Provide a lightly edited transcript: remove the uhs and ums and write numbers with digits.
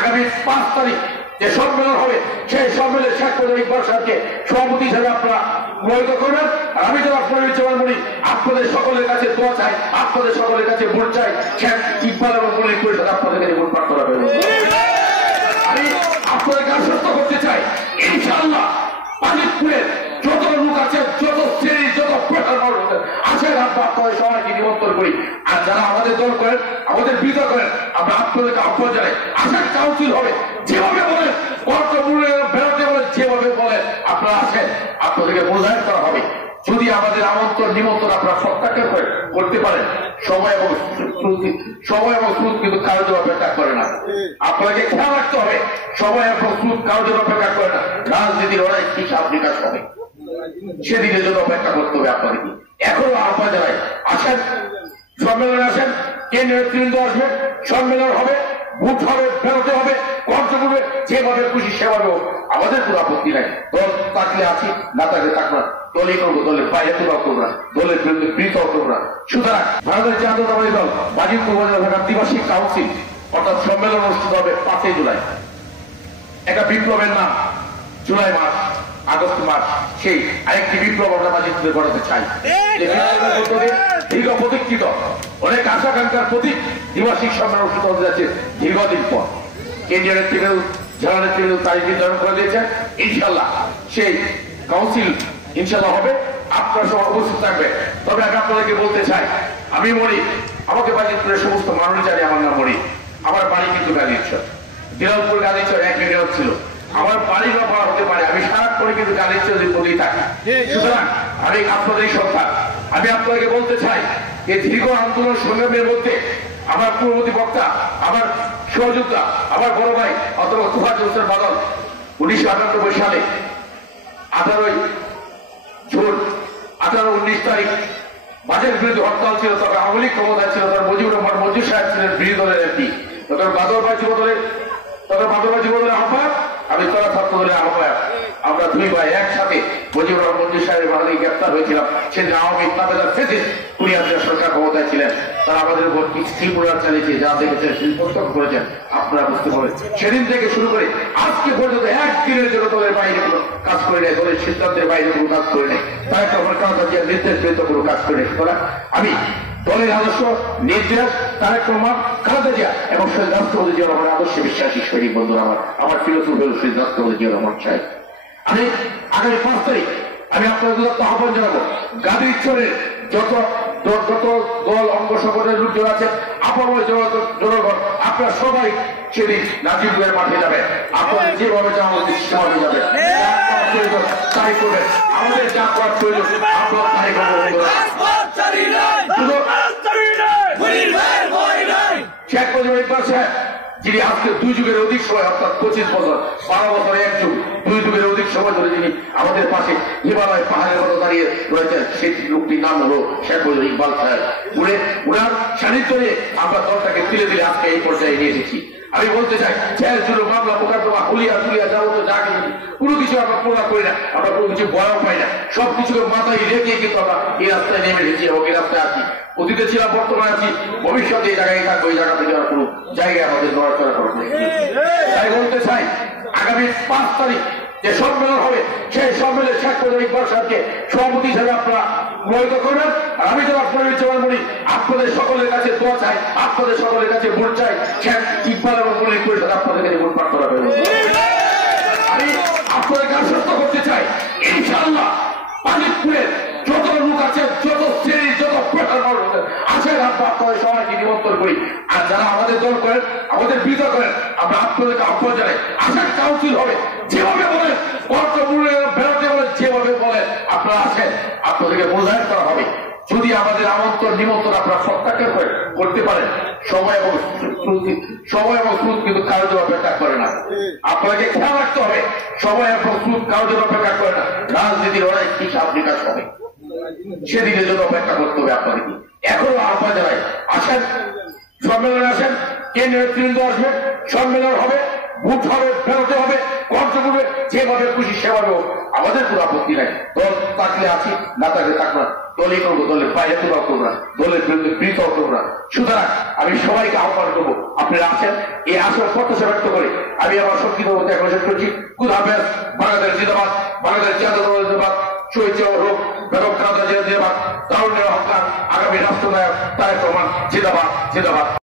আগামী 5 তারিখ যে সম্মেলন হবে সেই সম্মেলনে শেখ মুজিবুর ইকবাল সাহেবকে সভাপতি হিসেবে আপনারা মনোনীত করবেন। আর আমি যারা পরিচালনা করি আপনাদের সকলের কাছে দোয়া চাই, আপনাদের সকলের কাছে ভোট চাই। শেখ ইকবাল এবং মনির পরিষদ আপনাদের কাছে ভোট প্রার্থনা করবেন। আমি আপনাদেরকে আশ্বস্ত করতে চাই ইনশাআল্লাহ মানিকপুরের যত লোক আছে, যত শ্রেণী, যত প্রকার আছেন, আমরা আপনাদের সবাইকে নিমন্ত্রণ করি। আর যারা আমাদের দল করেন, আমাদের বিরোধিতা করেন, আমরা আপনাদেরকে আহ্বান জানাই। আসার কাউন্সিল হবে, যেভাবে বলেন বেরোতে বলেন, যেভাবে বলেন আপনারা আসেন, আপনাদেরকে মূল্যায়ন করা হবে। যদি আমাদের আমন্ত্রণ নিমন্ত্রণ আপনারা প্রত্যাখ্যান করতে পারেন, সময় এবং স্রোত কিন্তু কারোর জন্য অপেক্ষা করে না। আপনাকে খেয়াল রাখতে হবে, সময় এবং স্রোত কারোর জন্য অপেক্ষা করে না। রাজনীতির অনেক হিসাব নিকাশ হবে, সেদিনের জন্য অপেক্ষা করতে হবে আপনাদেরকে। এখনো আহ্বান জানাই, আসেন, সম্মেলনে আসেন, কেন্দ্রীয় নেতৃবৃন্দ আসবে, সম্মেলন হবে, ভোট হবে, বেরোতে হবে, কষ্ট করবে, যেভাবে খুশি সেভাবে হোক, আমাদের কোনো আপত্তি নাই। দল থাকলে আছি, না থাকলে থাকবো না, দলই করবো, দলের বাইরে তোলাও করবো না, দলের বিরুদ্ধে বিরোধিতাও করবো না। সুতরাং ভারতের জাতীয়তাবাদী দল বাজিতপুর উপজেলা শাখার দ্বিবার্ষিক কাউন্সিল অর্থাৎ সম্মেলন অনুষ্ঠিত হবে 5 জুলাই। একটা বিপ্লবের নাম জুলাই মাস, আগস্ট মাস, সেই আরেকটি বিপ্লব আমরা বাজিতপুরে গড়াতে চাই। দীর্ঘ প্রতীক্ষিত, অনেক আশাকাঙ্ক্ষার প্রতীক দ্বিবার্ষিক সম্মেলন অনুষ্ঠিত হতে যাচ্ছে দীর্ঘদিন পর। কেন্দ্রীয় নেতৃবৃন্দ, জেলা নেতৃবৃন্দ তারিখ নির্ধারণ করে দিয়েছেন। ইনশাল্লাহ সেই কাউন্সিল ইনশাল্লাহ হবে, আপনারা সব উপস্থিত থাকবে। তবে আমি আপনাদেরকে বলতে চাই, আমি মরি, আমাকে বাজিতপুরের সমস্ত মানুষ জানি আমার নাম মরি। আমার বাড়ি কিন্তু গাজীরচর, দিনাজপুর গাজীরচর এক এরিয়া ছিল। আমার বাড়ি না পড়া হতে পারে, আমি সারাক্ষণে কিন্তু গাজীরচরের প্রতি থাকি। সুতরাং আমি আপনাদের সন্তান, আমি আপনাদেরকে বলতে চাই, এই দীর্ঘ আন্দোলন সংগ্রামের মধ্যে আমার পূর্ববর্তী বক্তা, আমার সহযোদ্ধা, আমার বড় ভাই অথবা তুফাজ্জল হোসেন বাদল 1998 সালে 18 জুন 18-19 তারিখ বাজেট বিরোধী হরতাল ছিল। তবে আওয়ামী লীগ ক্ষমতায় ছিল, তখন মুজিবুর রহমান মঞ্জুর সাহেব ছিলেন বিরোধী দলের একটি, তখন বাদল ভাই যুব দলের আহ্বায়ক, আমি তোরা ছাত্র দলের আহ্বায়ক। আমরা দুই ভাই একসাথে মুজিবুর রহমান মঞ্জুর সাহেবের বাড়ি গ্রেপ্তার হয়েছিলাম। সেদিন আওয়ামী লীগ সরকার ক্ষমতায় ছিলেন, তারা আমাদের উপর ত্রিপুরা চালিয়েছে, যা দেখেছেন প্রত্যক্ষ করেছেন, আপনারা বুঝতে পারেন। সেদিন থেকে শুরু করে আজকে পর্যন্ত একদিনের জন্য দলের বাইরে কোনো কাজ করে নেই, দলের সিদ্ধান্তের বাইরে কোনো কাজ করে নেই, তাই তখন নির্দেশ পেতে কোনো কাজ করে নেই। আমি দলের আদর্শ, নির্দেশ, তারেক রহমান, খালেদা জিয়া এবং শহীদ রাষ্ট্রপতি জিয়া রহমানের আদর্শে বিশ্বাসী সৈনিক বন্ধুরা, আমার ফিলোসফি হল শহীদ রাষ্ট্রপতি জিয়া রহমান চাই। আমি আগামী 5 তারিখ আমি আপনাদের আহ্বান জানাবো, গাজীরচরের যত দল অঙ্গ সংগঠনের লোকজন আছেন, আপনার জনগণ, আপনারা সবাই সেদিন গাজীপুরের মাঠে যাবেন। আপনাদের যেভাবে যাওয়া উচিত সেভাবে যাবেন, তাই করবেন। আমাদের যা করার প্রয়োজন আপনার তাই করবেন। শেখ মুজিবুর ইকবাল সাহেব, যিনি আজকে 2 যুগের অধিক সময় অর্থাৎ 25 বছর, 12 বছর 1 যুগ, 2 যুগের অধিক সময় ধরে যিনি আমাদের পাশে হিমালয় পাহাড়ের মতো দাঁড়িয়ে রয়েছেন, সেই লোকটির নাম হলো শেখ মুজিবুর ইকবাল সাহেব। উনার সান্নিধ্য নিয়ে আমরা দলটাকে ধীরে ধীরে আজকে এই পর্যায়ে নিয়ে এসেছি। আমি বলতে চাই, জেল জুলুম, মামলা, মোকদ্দমা, হুলিয়া টুলিয়া যাবো যা কোনো কিছু আমরা পূর্ণ করি না, আমরা কোনো কিছু বয়াও পাই না। সবকিছুকে মাথায় রেখে কিন্তু আমরা এই রাস্তায় নেমে এসেছি এবং এই রাস্তায় আছি। অতীতে ছিলাম, বর্তমানে আছি, ভবিষ্যতে এই জায়গায় থাকবো। এই জায়গা থেকে আর কোনো জায়গায় আমাদের নড়াচড়া করবো। তাই বলতে চাই, আগামী 5 তারিখ যে সম্মেলন হবে সেই সম্মেলনে শেখ মুজিবুর ইকবাল সাহেবকে সভাপতি হিসেবে আপনারা মনোনীত করবেন। আর আমি যারা পরিচালনা করি আপনাদের সকলের কাছে দোয়া চাই, আপনাদের সকলের কাছে ভোট চাই। শেখ ইকবাল এবং মনির পরিষদ আপনাদের কাছে ভোট প্রার্থনা করবেন। আমি আপনাদেরকে আশ্বস্ত করতে চাই ইনশাআল্লাহ মানিকপুরের যত লোক আছে, যত শ্রেণী, যত প্রকার আছেন, আমরা আপনাদের সবাইকে নিমন্ত্রণ করি। আর যারা আমাদের দল করেন, আমাদের বিরোধিতা করেন, আমরা আপনাদেরকে আহ্বান জানাই। আসার কাউন্সিল হবে, যেভাবে বলেন, বেরোতে বলেন, যেভাবে বলেন আপনারা আসেন, আপনাদেরকে মূল্যায়ন করা হবে। যদি আমাদের আমন্ত্রণ নিমন্ত্রণ আপনারা প্রত্যাখ্যান করতে পারেন, সময় এবং স্রোত কিন্তু কারোর জন্য অপেক্ষা করে না। আপনাকে খেয়াল রাখতে হবে, সময় এবং স্রোত কারোর জন্য অপেক্ষা করে না। রাজনীতির অনেক হিসাব নিকাশ হবে, সেদিনের জন্য অপেক্ষা করতে হবে আপনাদেরকে। এখনো আহ্বান জানাই, আসেন, সম্মেলনে আসেন, কেন্দ্রীয় নেতৃবৃন্দ আসবে, সম্মেলন হবে, ভোট হবে, বেরোতে হবে, কষ্ট করবে, যেভাবে খুশি সেভাবে হোক, আমাদের কোনো আপত্তি নাই। দল থাকলে আছি, না থাকলে থাকবো না, দলই করবো, দলের বাইরে তোলা করবো না, দলের বিরুদ্ধে বিতর্ক করবো না। সুতরাং আমি সবাইকে আহ্বান করবো, আপনারা আসেন, এই আসর প্রত্যাশা ব্যক্ত করে আমি আমার সংক্ষিপ্ত মধ্যে ঘোষণা করছি। খুদ হাফেজ। বাংলাদেশ জিন্দাবাদ, বাংলাদেশ জাতীয়তাবাদী জিন্দাবাদ, শহীদ জিয়াউর রহমান, বেগম খালেদা জিয়া জিন্দাবাদ, তারুণ্যের অহংকার, আগামী রাষ্ট্রনায়ক তারেক রহমান জিন্দাবাদ, জিন্দাবাদ।